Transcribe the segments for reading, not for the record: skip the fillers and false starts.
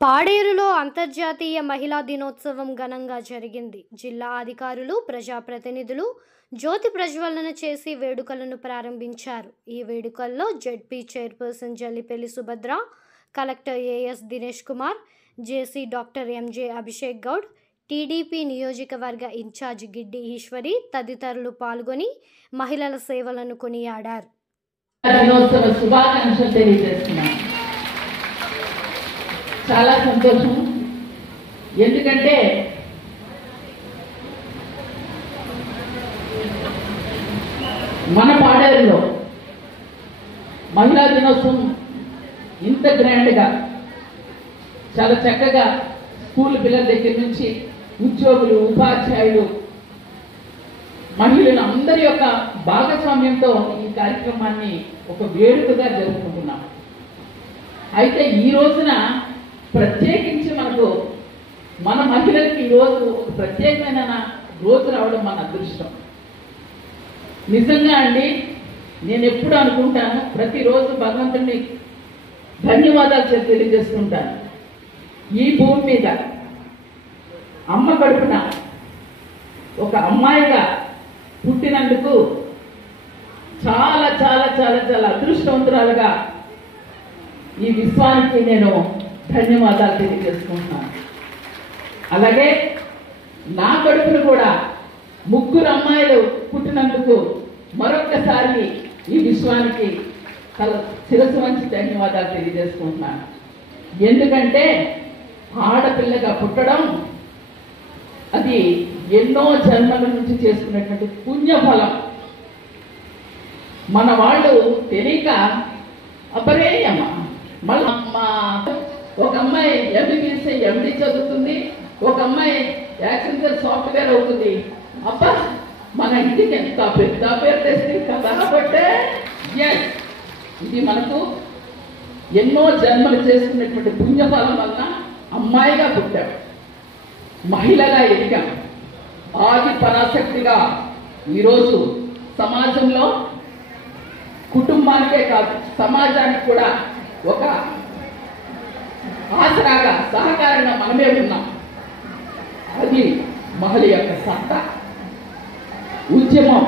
పాడేరులో అంతర్జాతీయ మహిళా దినోత్సవం ఘనంగా జరిగింది. జిల్లా అధికారులు, ప్రజాప్రతినిధులు జ్యోతి ప్రజ్వలన చేసి వేడుకలను ప్రారంభించారు. ఈ వేడుకల్లో ZP chairperson Jallipalli Subhadra, collector AS Dinesh Kumar, JC doctor MJ Abhishek Goud, TDP నియోజకవర్గ ఇన్ఛార్జ్ గిడ్డి ఈశ్వరి తదితరులు పాల్గొని మహిళల సేవలను కొనియాడారు. చాలా సంతోషం. ఎందుకంటే మన పాడేరులో మహిళా దినోత్సవం ఇంత గ్రాండ్గా చాలా చక్కగా స్కూల్ పిల్లల దగ్గర నుంచి ఉద్యోగులు, ఉపాధ్యాయులు, మహిళలు అందరి యొక్క భాగస్వామ్యంతో ఈ కార్యక్రమాన్ని ఒక వేడుకగా జరుపుకుంటున్నాం. అయితే ఈ రోజున ప్రత్యేకించి మన మహిళలకి ఈరోజు ఒక ప్రత్యేకమైన రోజు రావడం మన అదృష్టం. నిజంగా అండి, నేను ఎప్పుడు అనుకుంటాను, ప్రతిరోజు భగవంతుడిని ధన్యవాదాలు తెలియజేస్తుంటాను. ఈ భూమి మీద అమ్మ కడుపున ఒక అమ్మాయిగా పుట్టినందుకు చాలా చాలా చాలా చాలా అదృష్టవంతురాలుగా ఈ విశ్వానికి నేను ధన్యవాదాలు తెలియజేసుకుంటున్నాను. అలాగే నా కడుపును కూడా 3 అమ్మాయిలు పుట్టినందుకు మరొక్కసారి ఈ విశ్వానికి శిరస్సు వంచి ధన్యవాదాలు తెలియజేసుకుంటున్నాను. ఎందుకంటే ఆడపిల్లగా పుట్టడం అది ఎన్నో జన్మల నుంచి చేసుకున్నటువంటి పుణ్యఫలం. మన వాళ్ళు తెలియక అపరేయమ్మ, మళ్ళీ ఒక అమ్మాయి ఎంబీబీఎస్ ఎండి చదువుతుంది, ఒక అమ్మాయి యాక్సెంచర్ సాఫ్ట్వేర్ అవుతుంది. అబ్బా, మన ఇంటికి ఎంత పెద్ద పేరు తెస్తుంది కదా. కాబట్టి ఇది మనకు ఎన్నో జన్మలు చేసుకున్నటువంటి పుణ్యఫలం వలన అమ్మాయిగా పుట్టాం, మహిళగా ఎదిగాం. ఆది పరాశక్తిగా ఈరోజు సమాజంలో కుటుంబానికే కాదు సమాజానికి కూడా ఒక ఆసరాగా, సహకారంగా మనమే ఉన్నాం. అది మహిళ యొక్క సత్తా. ఉద్యమం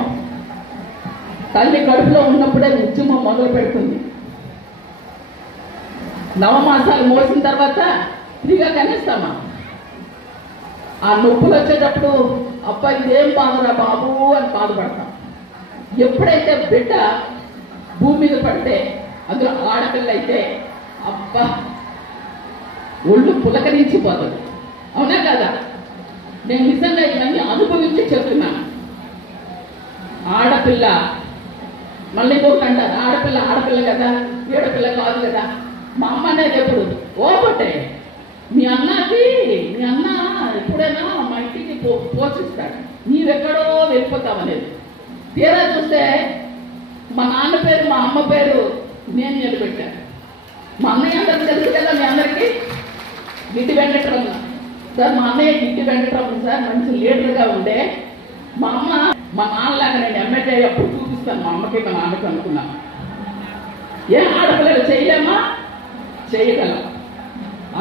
తల్లి కడుపులో ఉన్నప్పుడే ఉద్యమం మొదలు పెడుతుంది. 9 మాసాలు మోసిన తర్వాత ఫ్రీగా కనిస్తామా? ఆ నొప్పులు వచ్చేటప్పుడు అబ్బా ఇదేం బాధరా బాబు అని బాధపడతాం. ఎప్పుడైతే బిడ్డ భూమి మీద పడితే, అందులో ఆడపిల్ల అయితే అబ్బా ఒళ్ళు పులకరించిపోతుంది. అవునా కదా? నేను నిజంగా ఇవన్నీ అనుభవించి చెప్తున్నాను. ఆడపిల్ల మళ్ళీ అంటారు, ఆడపిల్ల కదా, ఏడపిల్ల కాదు కదా. మా అమ్మ అనేది ఎప్పుడు ఓపట్టే మీ అన్న ఎప్పుడైనా మా ఇంటికి పోషిస్తాడు, నీవెక్కడో వెళ్ళిపోతావనేది. తీరా చూస్తే మా నాన్న పేరు, మా అమ్మ పేరు నేను నిలబెట్టాను. మా అన్నయ్య అందరికి తెలుసు కదా, మీ అందరికీ గిడ్డి వెంకటరమణ సార్. మా అన్నయ్య గిడ్డి వెంకటరమణ సార్ మంచి లీడర్గా ఉండే. మా అమ్మ మా నాన్నలాగా నేను ఎమ్మెల్యే అప్పుడు చూపిస్తాను మా అమ్మకి మా నాన్నకి అనుకున్నాను. ఏం ఆడపిల్లలు చేయలేమా? చేయగలం.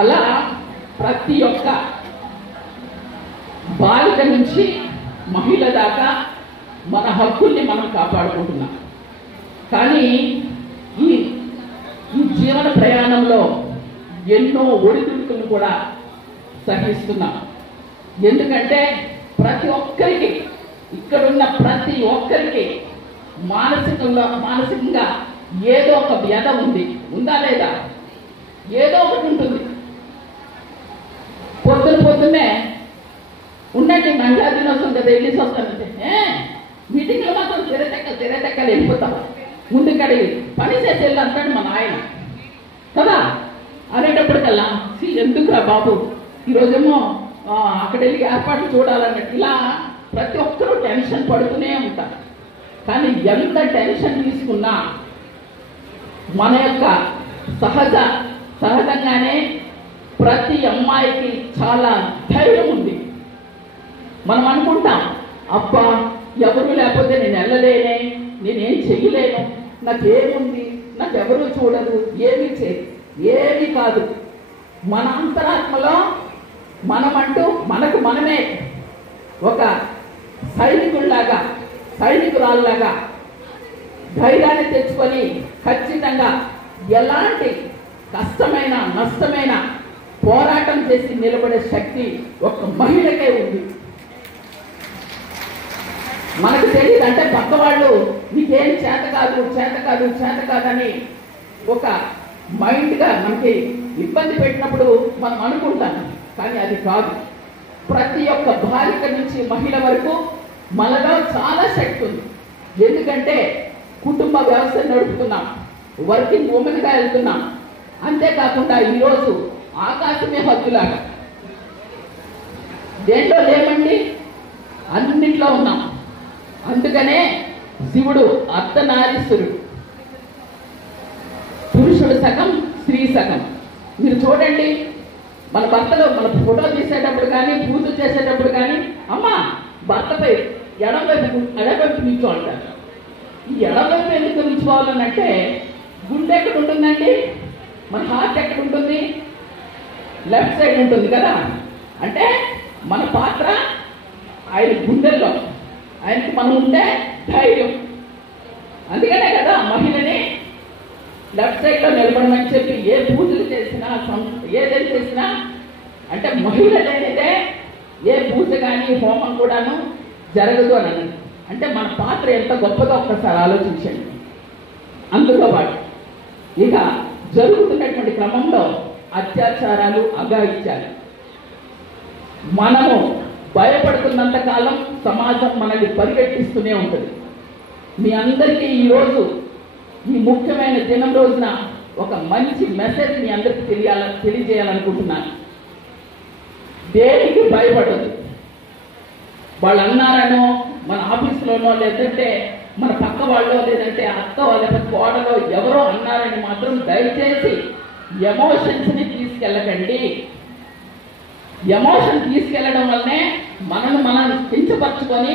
అలా ప్రతి ఒక్క బాలిక నుంచి మహిళ దాకా మన హక్కుల్ని మనం కాపాడుకుంటున్నాం. కానీ ఈ జీవన ప్రయాణంలో ఎన్నో ఒడిదుడుకులను కూడా సహిస్తున్నాం. ఎందుకంటే ప్రతి ఒక్కరికి, ఇక్కడున్న ప్రతి ఒక్కరికి మానసికంగా ఏదో ఒక వ్యధ ఉంది. ఉందా లేదా? ఏదో ఒకటి ఉంటుంది. పొద్దున్నే ఉండండి మహిళా దినోత్సవం కదా, వెళ్ళేసి వస్తానంటే మీటింగ్లో మాత్రం తెరతెక్కలు వెళ్ళిపోతాం. ముందుకడిగి పని చేసి వెళ్ళంటాడు మా నాయన కదా. అనేటప్పటికల్లా ఎందుకురా బాబు, ఈరోజేమో అక్కడ వెళ్ళి ఏర్పాట్లు చూడాలన్నట్టు ఇలా ప్రతి ఒక్కరూ టెన్షన్ పడుతూనే ఉంటారు. కానీ ఎంత టెన్షన్ తీసుకున్నా మన యొక్క సహజంగానే ప్రతి అమ్మాయికి చాలా ధైర్యం ఉంది. మనం అనుకుంటాం, అబ్బా ఎవరు లేకపోతే నేను వెళ్ళలేనే, నేనేం చెయ్యలేను, నాకేముంది, నాకెవరూ చూడదు, ఏమీ కాదు. మన అంతరాత్మలో మనమంటూ మనకు మనమే ఒక సైనికురాల్లాగా ధైర్యాన్ని తెచ్చుకొని ఖచ్చితంగా ఎలాంటి కష్టమైన నష్టమైన పోరాటం చేసి నిలబడే శక్తి ఒక మహిళకే ఉంది. మనకు తెలియదు అంటే పక్క వాళ్ళు నీకేం చేత కాదని ఒక మైండ్గా మనకి ఇబ్బంది పెట్టినప్పుడు మనం అనుకుంటాం, కానీ అది కాదు. ప్రతి ఒక్క బాలిక నుంచి మహిళ వరకు మనలో చాలా శక్తి ఉంది. ఎందుకంటే కుటుంబ వ్యవస్థ నడుపుతున్నాం, వర్కింగ్ ఉమెన్గా వెళ్తున్నాం. అంతేకాకుండా ఈరోజు ఆకాశమే హద్దులాగా దేంట్లో లేమండి, అన్నింటిలో ఉన్నాం. అందుకనే శివుడు అర్ధనారీశ్వరుడు, పురుషుడు సగం స్త్రీ సగం. మీరు చూడండి, మన భర్తలో మన ఫోటో తీసేటప్పుడు కానీ పూజ చేసేటప్పుడు కానీ అమ్మా భర్తపై ఎడవైపు నిల్చో అంటారు. ఈ ఎడవైపు ఎందుకు నిల్చుకోవాలని అంటే గుండె ఎక్కడ ఉంటుందండి, మన హార్ట్ ఎక్కడ ఉంటుంది, లెఫ్ట్ సైడ్ ఉంటుంది కదా. అంటే మన పాత్ర ఆయన గుండెల్లో, ఆయనకి మనం ఉంటే ధైర్యం. అందుకనే కదా మహిళని లెఫ్ట్ సైడ్లో నిలబడమని చెప్పి ఏ పూజలు చేసినా ఏదైనా చేసినా అంటే మహిళ లేనిదే ఏ పూజ కానీ హోమం కూడాను జరగదు అని. అంటే మన పాత్ర ఎంత గొప్పదో ఒక్కసారి ఆలోచించండి. అందులో పాటు ఇక జరుగుతున్నటువంటి క్రమంలో అత్యాచారాలు, అఘాయిత్యాలు మనము భయపడుతున్నంత కాలం సమాజం మనల్ని పరిగెట్టిస్తూనే ఉంటుంది. మీ అందరికీ ఈరోజు ఈ ముఖ్యమైన దినం రోజున ఒక మంచి మెసేజ్ మీ అందరికీ తెలియజేయాలనుకుంటున్నాను. దేనికి భయపడదు. వాళ్ళు అన్నారనో మన ఆఫీసులోనో లేదంటే మన పక్క వాళ్ళో లేదంటే అత్త లేకపోతే కోడలో ఎవరో అన్నారని మాత్రం దయచేసి ఎమోషన్స్ని తీసుకెళ్ళకండి. ఎమోషన్ తీసుకెళ్లడం వల్లనే మనం కించపరుచుకొని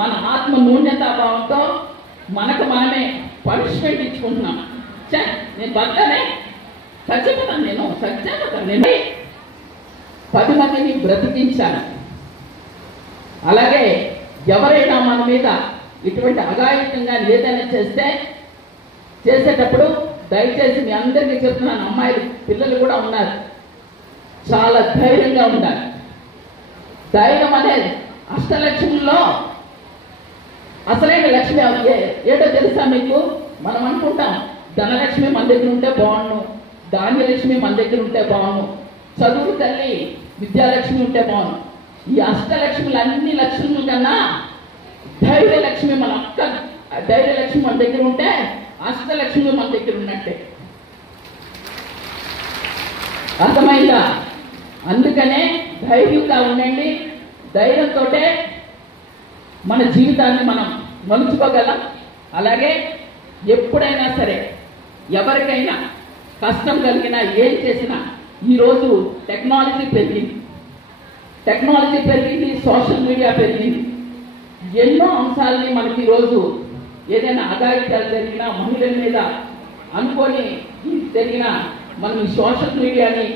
మన ఆత్మ న్యూన్యతాభావంతో మనకు మనమే పనిష్మెంట్ ఇచ్చుకుంటున్నాం. నేను బతకనే చచ్చిపోతాను, నేను 10 మందిని బ్రతికించాను. అలాగే ఎవరైనా మన మీద ఇటువంటి అఘాయిత్యంగా ఏదైనా చేసేటప్పుడు దయచేసి మీ అందరికీ చెప్తున్నాను, అమ్మాయిలు పిల్లలు కూడా ఉన్నారు, చాలా ధైర్యంగా ఉండాలి. ధైర్యం అనేది అష్టలక్ష్మిలో అసలైన లక్ష్మి ఏటో తెలుసా మీకు? మనం అనుకుంటాం ధనలక్ష్మి మన దగ్గర ఉంటే బాగుండు, ధాన్యలక్ష్మి మన దగ్గర ఉంటే బాగుండు, చదువు తల్లి విద్యాలక్ష్మి ఉంటే బాగుండు. ఈ అష్టలక్ష్మిలు అన్ని లక్ష్ముల కన్నా ధైర్యలక్ష్మి ధైర్యలక్ష్మి మన దగ్గర ఉంటే అష్టలక్ష్మి మన దగ్గర ఉన్నట్టే. అర్థమైందా? అందుకనే ధైర్యంగా ఉండండి. ధైర్యంతో మన జీవితాన్ని మనం మలుచుకోగలం. అలాగే ఎప్పుడైనా సరే ఎవరికైనా కష్టం కలిగినా ఏం చేసినా ఈరోజు టెక్నాలజీ పెరిగింది, సోషల్ మీడియా పెరిగింది. ఎన్నో అంశాలని మనకి ఈరోజు ఏదైనా అఘాయిత్యాలు జరిగినా, మహిళల మీద అనుకొని జరిగినా మనం ఈ సోషల్ మీడియాని,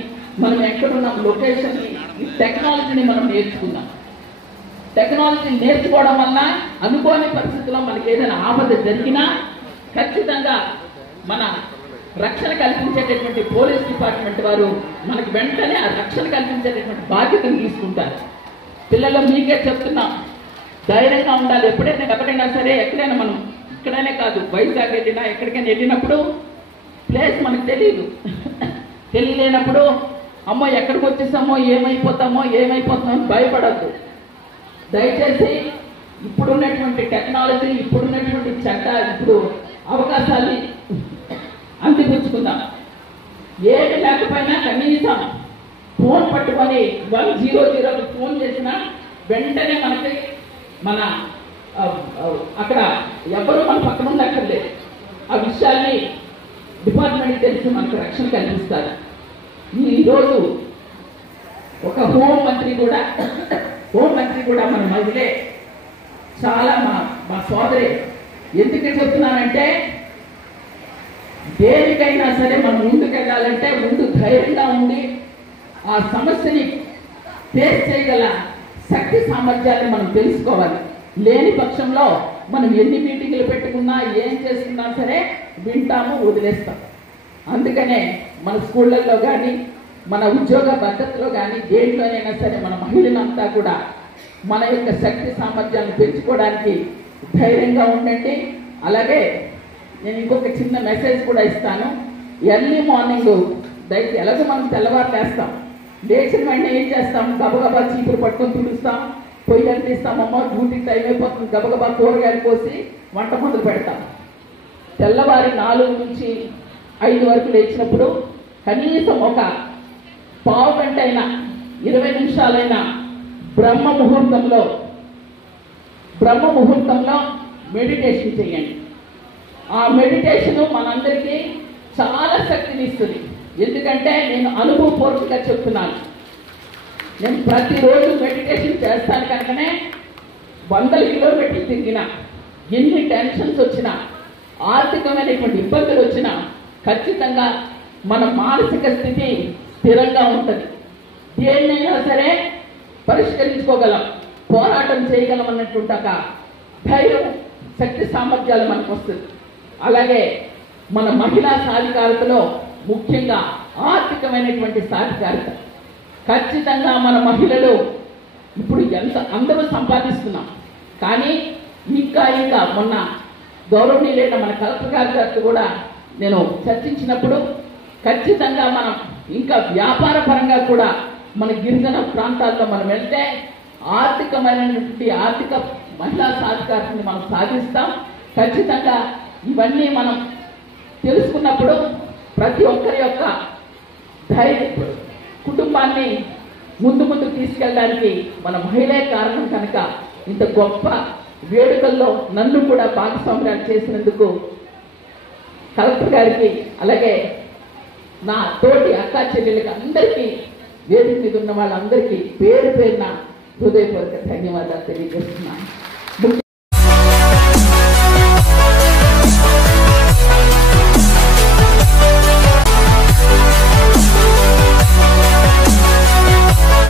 మనం ఎక్కడున్న లొకేషన్ని, ఈ టెక్నాలజీని మనం నేర్చుకుందాం. టెక్నాలజీ నేర్చుకోవడం వల్ల అనుకోని పరిస్థితుల్లో మనకి ఏదైనా ఆపద జరిగినా ఖచ్చితంగా మన రక్షణ కల్పించేటటువంటి పోలీస్ డిపార్ట్మెంట్ వారు మనకి వెంటనే ఆ రక్షణ కల్పించేటటువంటి బాధ్యతను తీసుకుంటారు. పిల్లలు మీకే చెప్తున్నాం, ధైర్యంగా ఉండాలి. ఎప్పుడైనా సరే ఎక్కడైనా మనం ఇక్కడనే కాదు, వైజాగ్ వెళ్ళినా ఎక్కడికైనా వెళ్ళినప్పుడు ప్లేస్ మనకు తెలియలేనప్పుడు అమ్మో ఎక్కడికి వచ్చేసామో ఏమైపోతామో అని భయపడద్దు. దయచేసి ఇప్పుడున్నటువంటి టెక్నాలజీ, ఇప్పుడున్నటువంటి చట్టాలు, అవకాశాలు అందిపుచ్చుకుందాం. ఏది లేకపోయినా కనీసం ఫోన్ పట్టుకొని 100కి ఫోన్ చేసినా వెంటనే మనకి అక్కడ ఎవరు మన పక్కన ఉండక్కర్లేదు. ఆ విషయాల్ని డిపార్ట్మెంట్ తెలిసి మనకు రక్షణ కల్పిస్తారు. ఈరోజు ఒక హోంమంత్రి కూడా మన మహిళే, చాలా మా సోదరి. ఎందుకు చెప్తున్నానంటే దేనికైనా సరే మనం ముందుకు వెళ్ళాలంటే ముందు ధైర్యంగా ఉండి ఆ సమస్యని ఫేస్ చేయగల శక్తి సామర్థ్యాన్ని మనం తెలుసుకోవాలి. లేని పక్షంలో మనం ఎన్ని మీటింగ్లు పెట్టుకున్నా ఏం చేసుకున్నా సరే వింటాము, వదిలేస్తాం. అందుకనే మన స్కూళ్ళల్లో కానీ మన ఉద్యోగ పద్ధతిలో కానీ దేంట్లోనైనా సరే మన మహిళలంతా కూడా మన యొక్క శక్తి సామర్థ్యాలను పెంచుకోవడానికి ధైర్యంగా ఉండండి. అలాగే నేను ఇంకొక చిన్న మెసేజ్ కూడా ఇస్తాను. ఎర్లీ మార్నింగ్ దయచేసి ఎలాగో మనం తెల్లవారు లేస్తాం, లేచిన వెంటనే ఏం చేస్తాం, గబగబా చీపురు పట్టుకొని తుడుస్తాం, పొయ్యి అంటిస్తామమ్మో, డ్యూటీ టైం అయిపోతుంది, గబగబా కూరగాయలు కోసి వంట మొదలు పెడతాం. తెల్లవారి 4 నుంచి 5 వరకు లేచినప్పుడు కనీసం ఒక పావు గంట అయినా 20 నిమిషాలైనా బ్రహ్మ ముహూర్తంలో మెడిటేషన్ చేయండి. ఆ మెడిటేషన్ మనందరికీ చాలా శక్తిని ఇస్తుంది. ఎందుకంటే నేను అనుభవపూర్వకంగా చెప్తున్నాను. నేను ప్రతిరోజు మెడిటేషన్ చేస్తాను కనుకనే 100 కిలోమీటర్లు తిరిగినా, ఎన్ని టెన్షన్స్ వచ్చినా, ఆర్థికమైనటువంటి ఇబ్బందులు వచ్చినా ఖచ్చితంగా మన మానసిక స్థితి స్థిరంగా ఉంటుంది. దేన్నైనా సరే పరిష్కరించుకోగలం, పోరాటం చేయగలం అన్నటువంటి ఒక ధైర్యం, శక్తి సామర్థ్యాలు మనకు వస్తుంది. అలాగే మన మహిళా సాధికారతలో ముఖ్యంగా ఆర్థికమైనటువంటి సాధికారత. ఖచ్చితంగా మన మహిళలు ఇప్పుడు అందరూ సంపాదిస్తున్నాం, కానీ ఇంకా మొన్న గౌరవనీయులైన మన కలెక్టర్ గారితో కూడా నేను చర్చించినప్పుడు ఖచ్చితంగా మనం ఇంకా వ్యాపార పరంగా కూడా మన గిరిజన ప్రాంతాల్లో మనం వెళ్తే ఆర్థిక మహిళా సాధికారతని మనం సాధిస్తాం. ఖచ్చితంగా ఇవన్నీ మనం తెలుసుకున్నప్పుడు ప్రతి ఒక్కరి యొక్క కుటుంబాన్ని ముందుకు తీసుకెళ్ళడానికి మన మహిళే కారణం కనుక ఇంత గొప్ప వేడుకల్లో నన్ను కూడా భాగస్వామ్యాలు చేసినందుకు కలెక్టర్ గారికి, అలాగే నా తోటి అక్కా చెల్లెళ్ళకి అందరికీ, వేదిక మీద ఉన్న వాళ్ళందరికీ పేరు పేరున హృదయపూర్వక ధన్యవాదాలు తెలియజేస్తున్నాను.